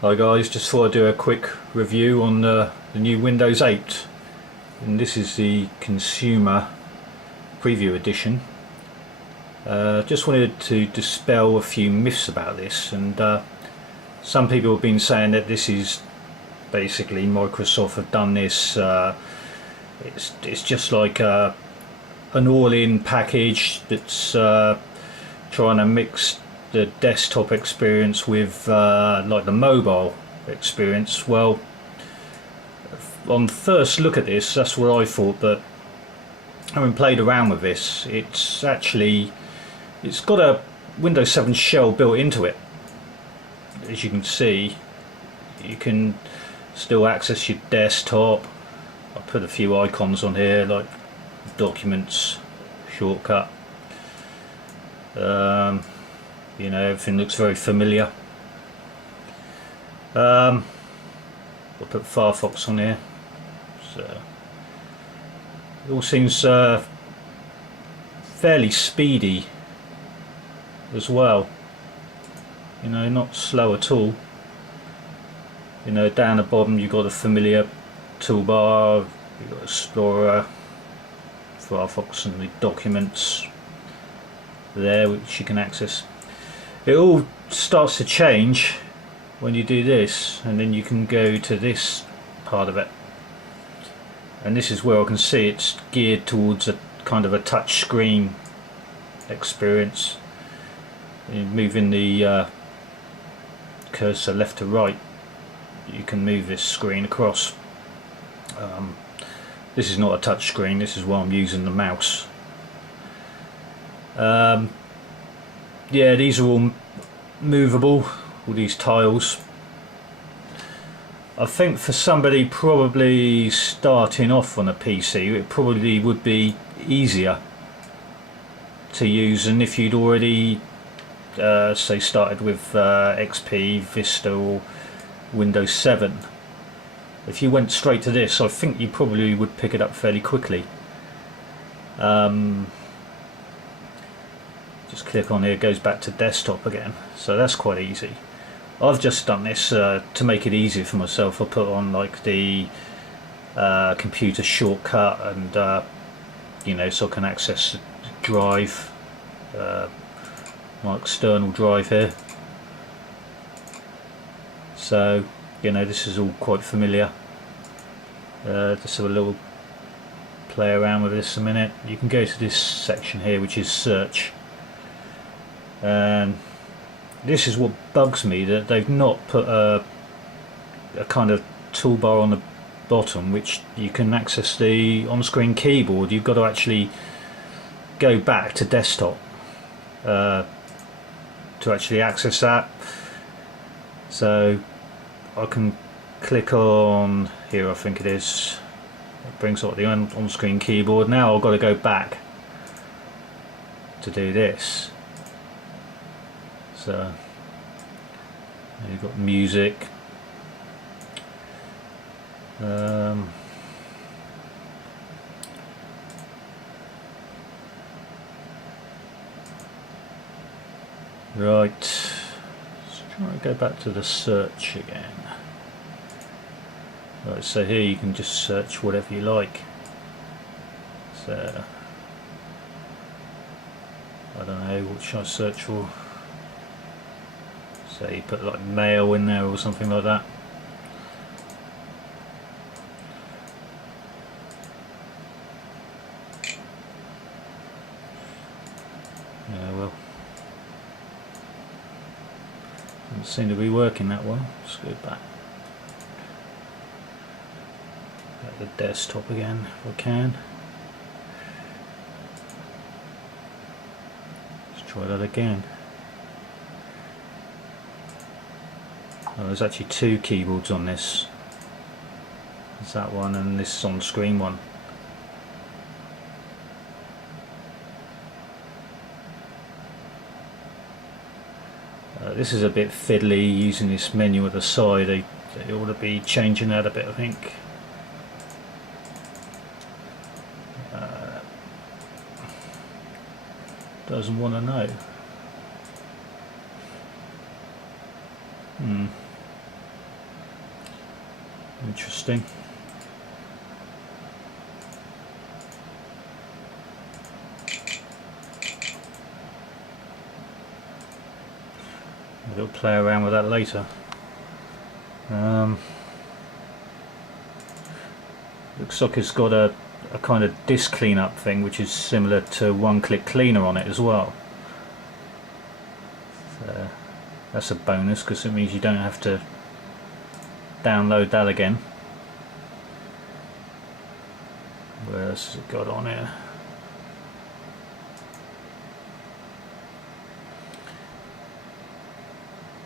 Hi guys, just thought I'd do a quick review on the new Windows 8, and this is the consumer preview edition. Just wanted to dispel a few myths about this, and some people have been saying that this is basically Microsoft have done this. It's just like an all-in package that's trying to mix the desktop experience with like the mobile experience. Well, on first look at this, that's what I thought, but having played around with this, it's got a Windows 7 shell built into it. As you can see, you can still access your desktop. I put a few icons on here like documents, shortcut. You know, everything looks very familiar. I'll put Firefox on here. So it all seems fairly speedy as well. You know, not slow at all. You know, down the bottom you've got a familiar toolbar. You've got Explorer, Firefox, and the documents there which you can access. It all starts to change when you do this, and then you can go to this part of it, and this is where I can see it's geared towards a kind of a touch screen experience. Moving the cursor left to right, you can move this screen across. This is not a touch screen, this is why I'm using the mouse. Yeah, these are all movable, all these tiles. I think for somebody probably starting off on a PC, it probably would be easier to use than if you'd already say started with XP, Vista or Windows 7. If you went straight to this, I think you probably would pick it up fairly quickly. Just click on here, it goes back to desktop again, so that's quite easy. I've just done this to make it easier for myself. I put on like the computer shortcut, and you know, so I can access the drive, my external drive here. So you know, this is all quite familiar. Just have a little play around with this a minute. You can go to this section here which is search, and this is what bugs me, that they've not put a kind of toolbar on the bottom which you can access the on-screen keyboard. You've got to actually go back to desktop to actually access that. So I can click on here, I think it is, it brings up the on-screen keyboard. Now I've got to go back to do this. So you've got music, right, let's try and go back to the search again. Right, so here you can just search whatever you like. So I don't know, what should I search for? So you put like mail in there or something like that. Yeah, well, doesn't seem to be working that well. Let's go back. At the desktop again if I can. Let's try that again. Oh, there's actually two keyboards on this. There's that one and this on-screen one. This is a bit fiddly using this menu at the side. They ought to be changing that a bit, I think. Doesn't want to know. Interesting. We'll play around with that later. Looks like it's got a kind of disk cleanup thing, which is similar to one-click cleaner on it as well. So that's a bonus because it means you don't have to download that again. Where else has it got on here?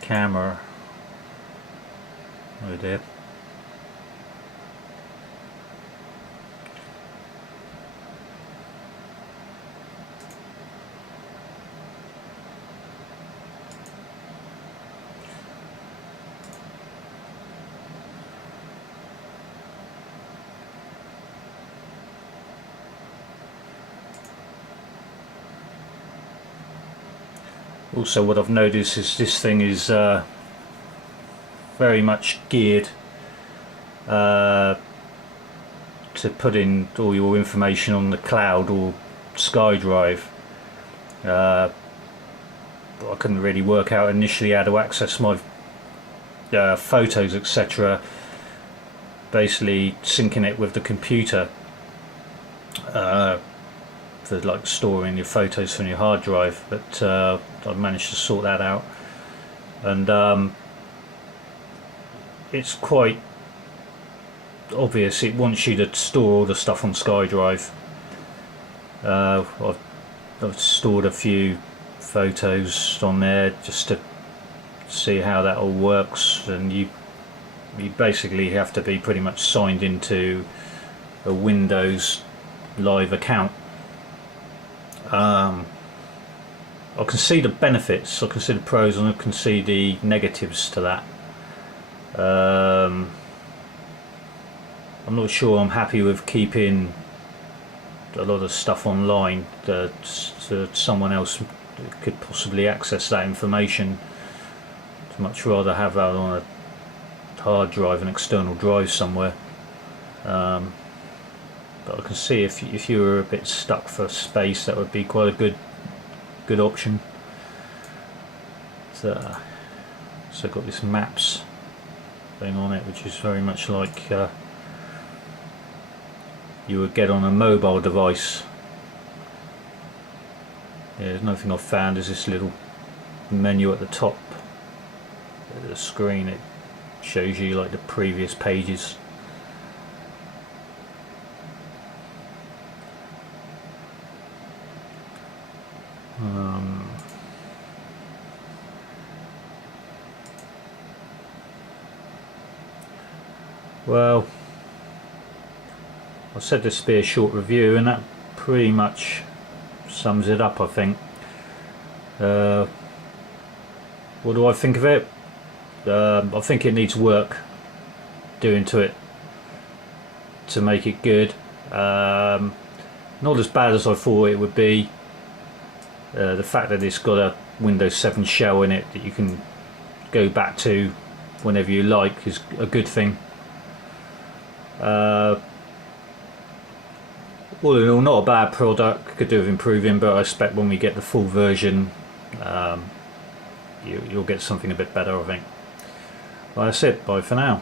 Camera. Oh dear. Also, what I've noticed is this thing is very much geared to put in all your information on the cloud or SkyDrive. I couldn't really work out initially how to access my photos, etc. Basically syncing it with the computer for like storing your photos from your hard drive, but I've managed to sort that out, and it's quite obvious it wants you to store all the stuff on SkyDrive. I've stored a few photos on there just to see how that all works, and you basically have to be pretty much signed into a Windows Live account. I can see the benefits, I can see the pros, and I can see the negatives to that. I'm not sure I'm happy with keeping a lot of stuff online that someone else could possibly access that information. I'd much rather have that on a hard drive, an external drive somewhere. But I can see if you were a bit stuck for space, that would be quite a good option. So I've got this maps thing on it, which is very much like you would get on a mobile device. Yeah, there's nothing I've found. There's this little menu at the top of the screen. It shows you like the previous pages. Well, I said this would be a short review, and that pretty much sums it up, I think. What do I think of it? I think it needs work doing to it to make it good. Not as bad as I thought it would be. The fact that it's got a Windows 7 shell in it that you can go back to whenever you like is a good thing. All in all, not a bad product, could do with improving, but I expect when we get the full version you'll get something a bit better, I think. Well, that's it, bye for now.